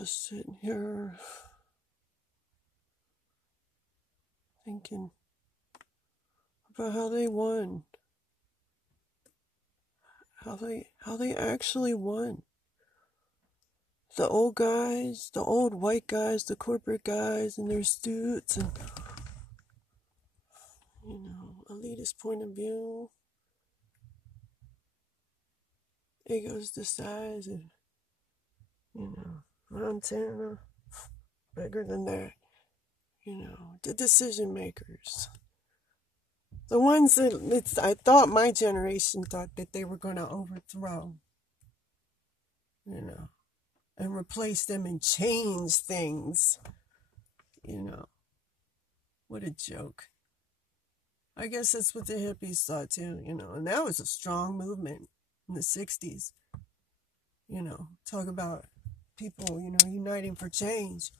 just sitting here thinking about how they won, how they actually won. The old guys, the old white guys, the corporate guys in their suits and, elitist point of view. Egos the size of, Montana, bigger than that. The decision makers. The ones that I thought my generation thought that they were going to overthrow, and replace them and change things. What a joke. I guess that's what the hippies thought too, and that was a strong movement in the 60s. Talk about people, uniting for change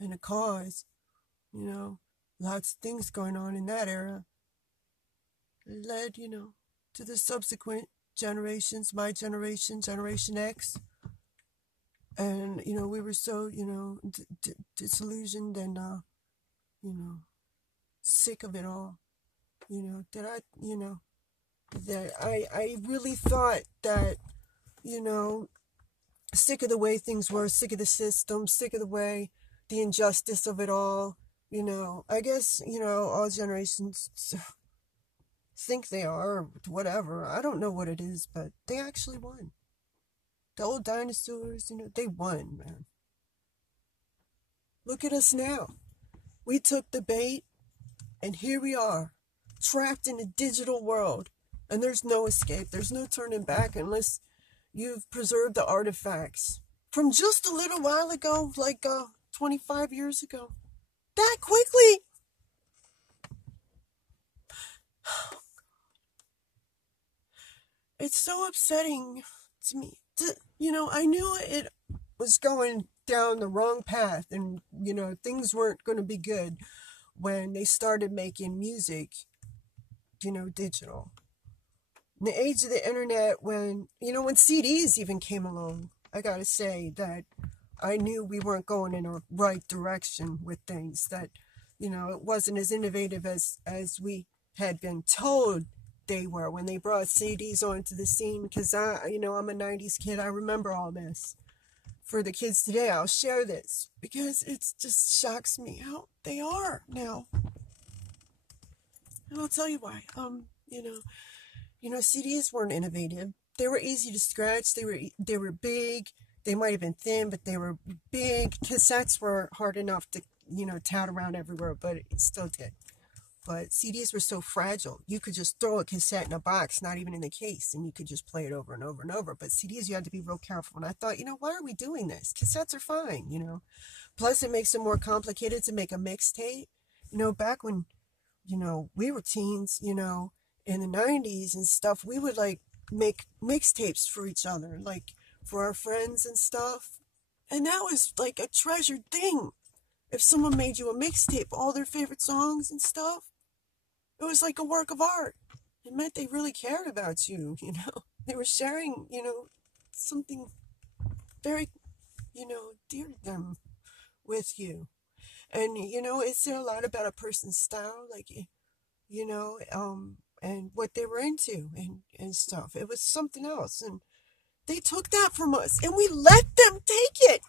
and a cause, lots of things going on in that era. It led, to the subsequent generations, my generation, Generation X. And, we were so, disillusioned and, sick of it all, that I really thought that, sick of the way things were, sick of the system, sick of the way, the injustice of it all, I guess, all generations think they are, or whatever. I don't know what it is, but they actually won. The old dinosaurs, they won, man. Look at us now. We took the bait, and here we are, trapped in a digital world. And there's no escape. There's no turning back unless you've preserved the artifacts from just a little while ago, like 25 years ago. That quickly. It's so upsetting to me. I knew it was going down the wrong path and, things weren't going to be good when they started making music, digital. In the age of the internet, when CDs even came along, I gotta say that I knew we weren't going in a right direction with things, that, it wasn't as innovative as we had been told they were when they brought CDs onto the scene, because I'm a 90s kid. I remember all this. For the kids today, I'll share this because it just shocks me how they are now. And I'll tell you why. CDs weren't innovative. They were easy to scratch. They were big. They might have been thin, but they were big. Cassettes were hard enough to, tout around everywhere, but it still did. But CDs were so fragile. You could just throw a cassette in a box, not even in the case, and you could just play it over and over and over. But CDs, you had to be real careful. And I thought, why are we doing this? Cassettes are fine, Plus, it makes it more complicated to make a mixtape. Back when, we were teens, in the 90s and stuff, we would, make mixtapes for each other, for our friends and stuff. And that was, a treasured thing. If someone made you a mixtape, all their favorite songs and stuff, it was like a work of art. It meant they really cared about you, They were sharing, something very, dear to them with you. And, it's a lot about a person's style, and what they were into and stuff. It was something else. And they took that from us, and we let them take it.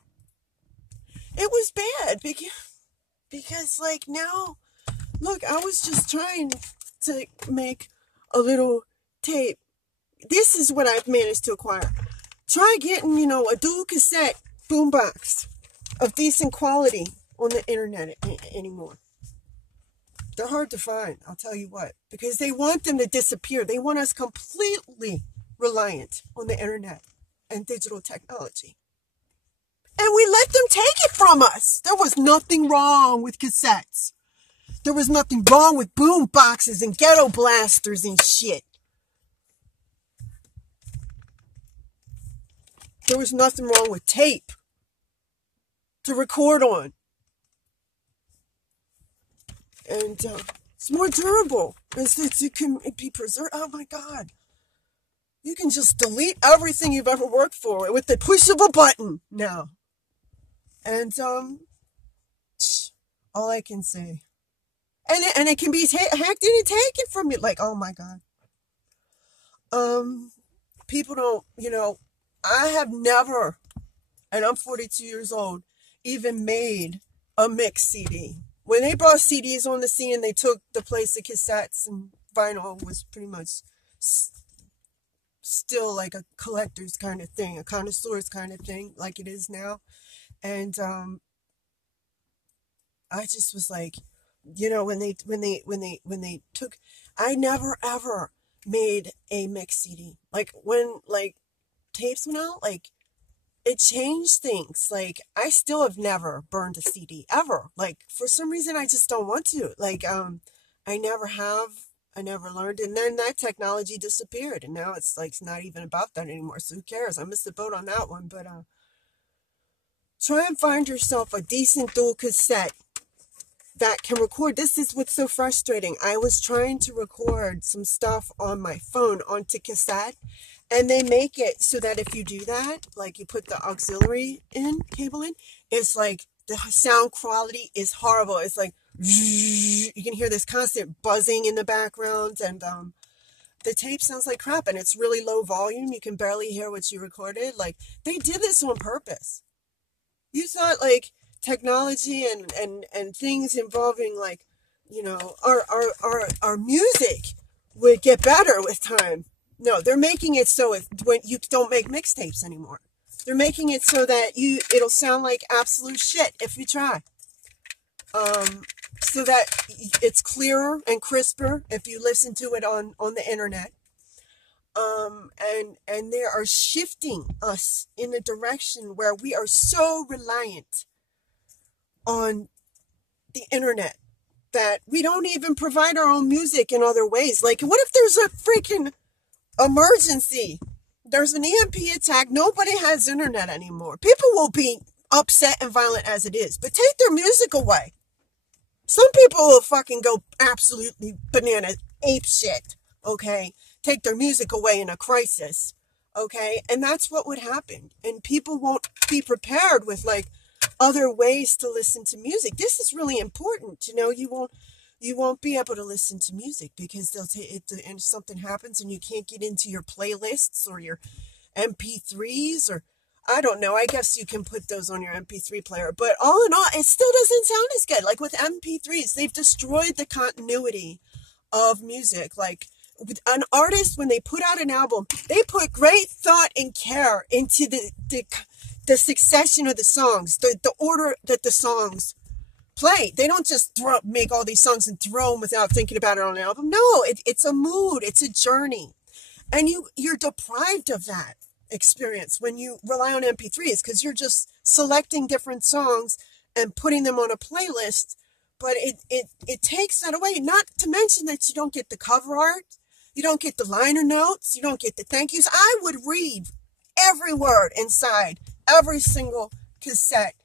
It was bad because now, look, I was just trying to make a little tape. This is what I've managed to acquire. Try getting, a dual cassette boombox of decent quality on the internet anymore. They're hard to find, I'll tell you what, because they want them to disappear. They want us completely reliant on the internet and digital technology. And we let them take it from us. There was nothing wrong with cassettes. There was nothing wrong with boom boxes and ghetto blasters and shit. There was nothing wrong with tape to record on. And it's more durable. It can be preserved. Oh my God. You can just delete everything you've ever worked for with the push of a button now. And all I can say, and it can be hacked and taken from you. Like, oh my god. People don't, I have never, and I'm 42 years old, even made a mix CD. When they brought CDs on the scene, they took the place of cassettes, and vinyl was pretty much still like a collector's kind of thing, a connoisseur's kind of thing, like it is now. And I just was like, when they took, I never ever made a mix CD. Like when like tapes went out, like it changed things. Like I still have never burned a CD ever. Like for some reason I just don't want to. Like I never have. I never learned, and then that technology disappeared, and now it's like not even about that anymore. So who cares? I missed the boat on that one. But try and find yourself a decent dual cassette that can record. This is what's so frustrating. I was trying to record some stuff on my phone onto cassette, and they make it so that if you do that, like you put the auxiliary cable in, it's like the sound quality is horrible. It's like you can hear this constant buzzing in the background, and the tape sounds like crap, and it's really low volume. You can barely hear what you recorded. Like they did this on purpose. You thought like technology and things involving like our music would get better with time. No, they're making it so when you don't make mixtapes anymore. They're making it so that it'll sound like absolute shit if you try. So that it's clearer and crisper if you listen to it on the internet. And they are shifting us in a direction where we are so reliant on the internet that we don't even provide our own music in other ways. Like, what if there's a freaking emergency? There's an EMP attack. Nobody has internet anymore. People will be upset and violent as it is, but take their music away. Some people will fucking go absolutely bananas, ape shit, okay? Take their music away in a crisis, okay? And that's what would happen. And people won't be prepared with, like, other ways to listen to music. This is really important. You won't be able to listen to music because they'll take it, and if something happens and you can't get into your playlists or your MP3s, or I don't know, I guess you can put those on your MP3 player, but all in all, it still doesn't sound as good. Like with MP3s, they've destroyed the continuity of music. Like with an artist, when they put out an album, they put great thought and care into the succession of the songs, the order that the songs play. They don't just make all these songs and throw them without thinking about it on an album. No, it's a mood, it's a journey, and you're deprived of that experience when you rely on MP3s because you're just selecting different songs and putting them on a playlist. But it takes that away. Not to mention that you don't get the cover art, you don't get the liner notes, you don't get the thank yous. I would read every word inside every single cassette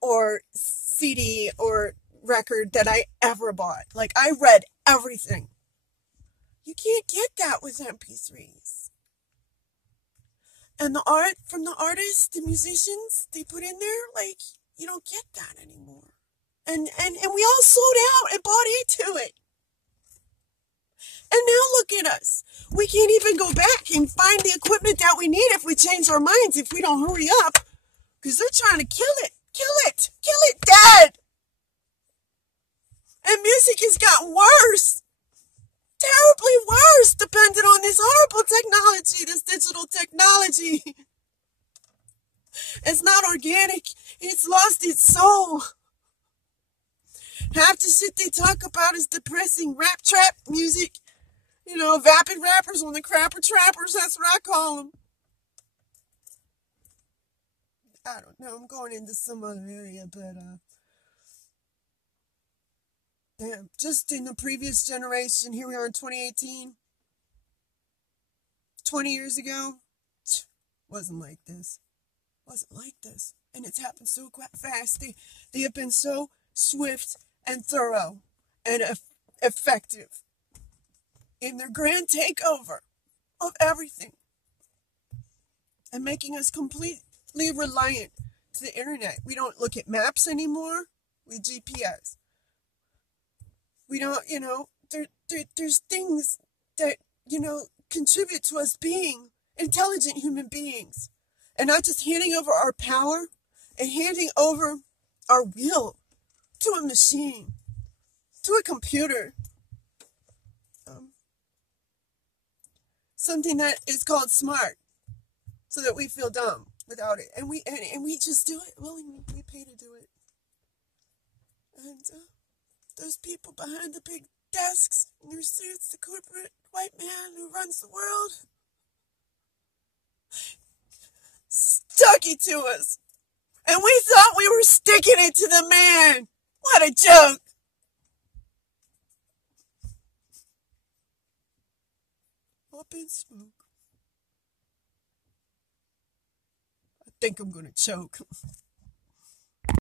or CD or record that I ever bought. Like I read everything. You can't get that with MP3s. And the art from the artists, the musicians they put in there, like you don't get that anymore. And we all sold out and bought into it. And now look at us. We can't even go back and find the equipment that we need if we change our minds, if we don't hurry up. Because they're trying to kill it dead. And music has gotten worse. Terribly worse, depending on this horrible technology, this digital technology. It's not organic. It's lost its soul. Half the shit they talk about is depressing rap trap music. Vapid rappers on the crapper trappers, that's what I call them. I don't know, I'm going into some other area, but damn, just in the previous generation, here we are in 2018, 20 years ago, wasn't like this. And it's happened so fast. They have been so swift and thorough and effective in their grand takeover of everything and making us completely reliant to the internet. We don't look at maps anymore. We GPS. We don't, there's things that, contribute to us being intelligent human beings. And not just handing over our power and handing over our will to a machine, to a computer. Something that is called smart, so that we feel dumb without it. And we just do it willingly. We pay to do it. And those people behind the big desks in their suits, the corporate white man who runs the world, stuck it to us. And we thought we were sticking it to the man. What a joke. Up in smoke. I think I'm gonna choke.